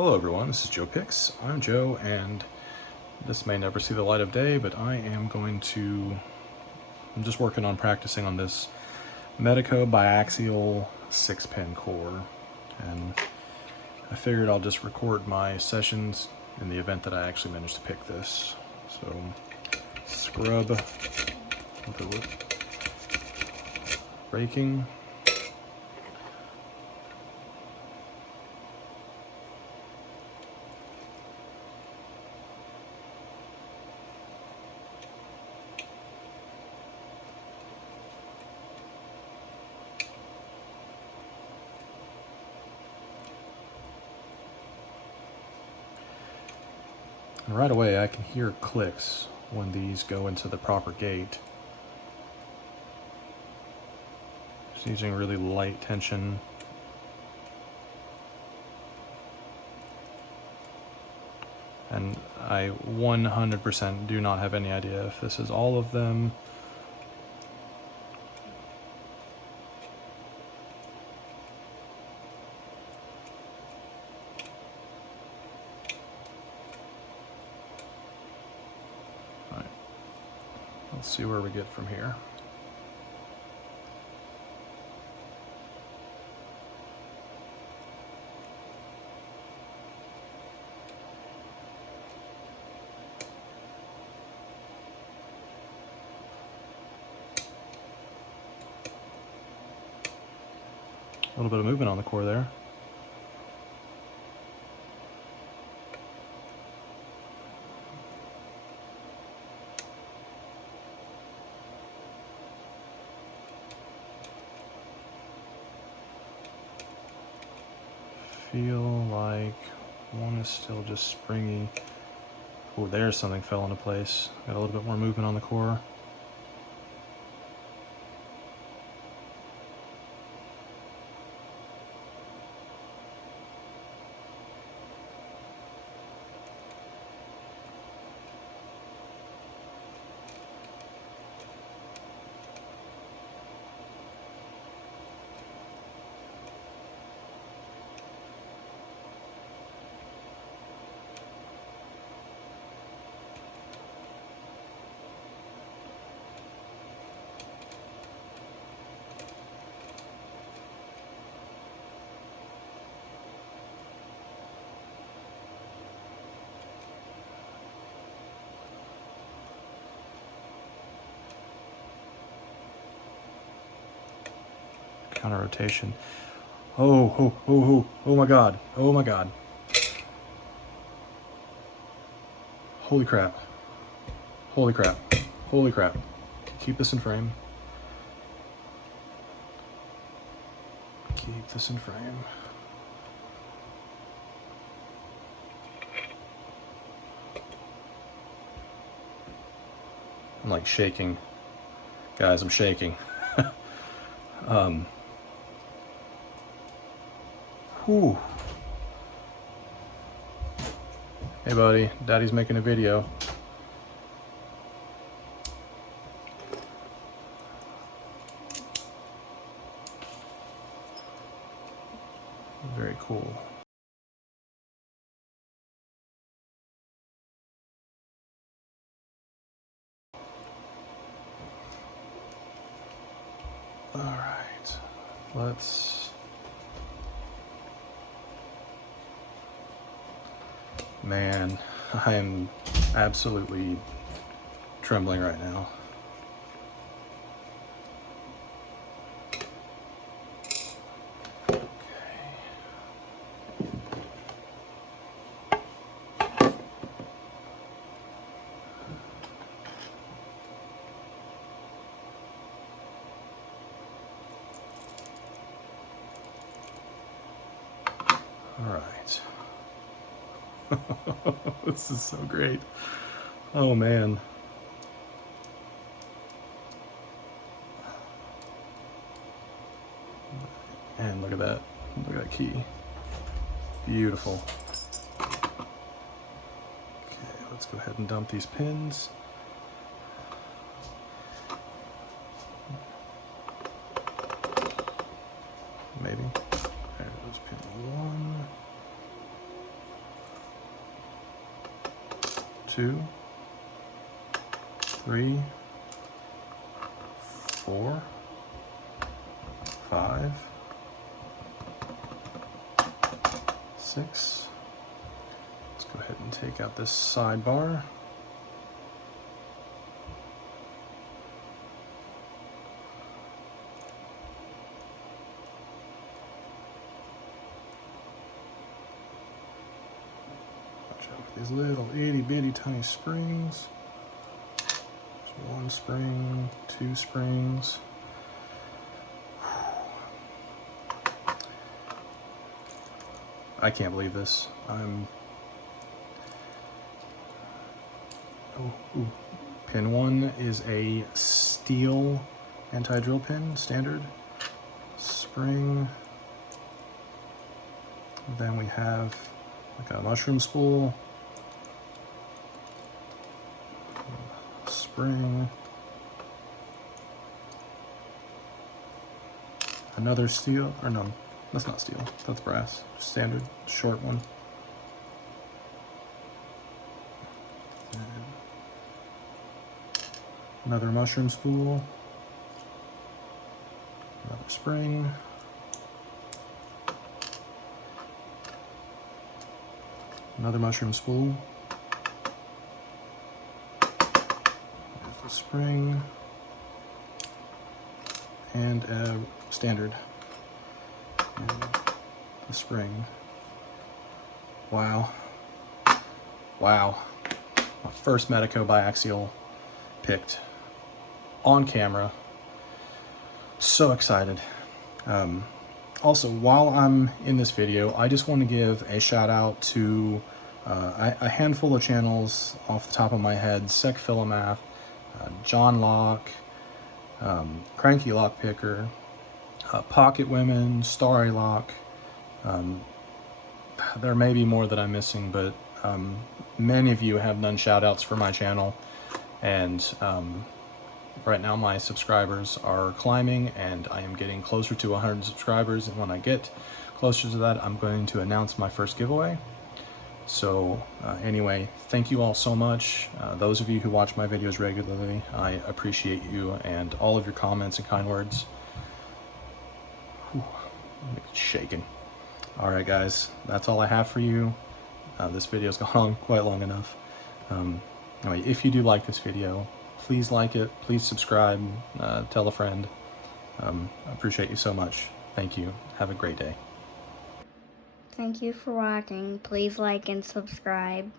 Hello everyone, this is Joe Pix. I'm Joe, and this may never see the light of day, but I'm just working on practicing on this Medeco Biaxial 6-pin core, and I figured I'll just record my sessions in the event that I actually manage to pick this. So, scrub with the raking. And right away I can hear clicks when these go into the proper gate. Just using really light tension. And I 100% do not have any idea if this is all of them. Let's see where we get from here. A little bit of movement on the core there. Feel like one is still just springy. Oh, there's something fell into place. Got a little bit more movement on the core. Counter rotation. Oh my god. Oh my god. Holy crap. Holy crap. Holy crap. Keep this in frame. Keep this in frame. I'm like shaking. Guys, I'm shaking. Whew. Hey buddy, Daddy's making a video. Very cool. All right, let's Man, I'm absolutely trembling right now. Okay. All right. This is so great. Oh man. And look at that. Look at that key. Beautiful. Okay, let's go ahead and dump these pins. Maybe. There's pin 1. 2, 3, 4, 5, 6. Let's go ahead and take out this sidebar. Watch out for these little itty bitty tiny springs. There's 1 spring, 2 springs. I can't believe this. Pin 1 is a steel anti-drill pin, standard spring. Then we have like a mushroom spool, spring, another steel, or no, that's not steel, that's brass, standard, short one. Another mushroom spool, another spring, another mushroom spool, there's the spring, and a standard, and the spring. Wow. Wow. My first Medeco Biaxial picked on camera. So excited. Also, while I'm in this video, I just want to give a shout out to a handful of channels off the top of my head: Sec Philomath, John Locke, Cranky Lockpicker, Pocket Women, Starry Lock. There may be more that I'm missing, but many of you have done shout outs for my channel, and right now my subscribers are climbing and I am getting closer to 100 subscribers, and when I get closer to that, I'm going to announce my first giveaway. So anyway, thank you all so much. Those of you who watch my videos regularly, I appreciate you and all of your comments and kind words. Whew, I'm shaking. All right, guys, that's all I have for you. This video's gone on quite long enough. Anyway, if you do like this video, please like it, please subscribe, tell a friend. I appreciate you so much. Thank you. Have a great day. Thank you for watching. Please like and subscribe.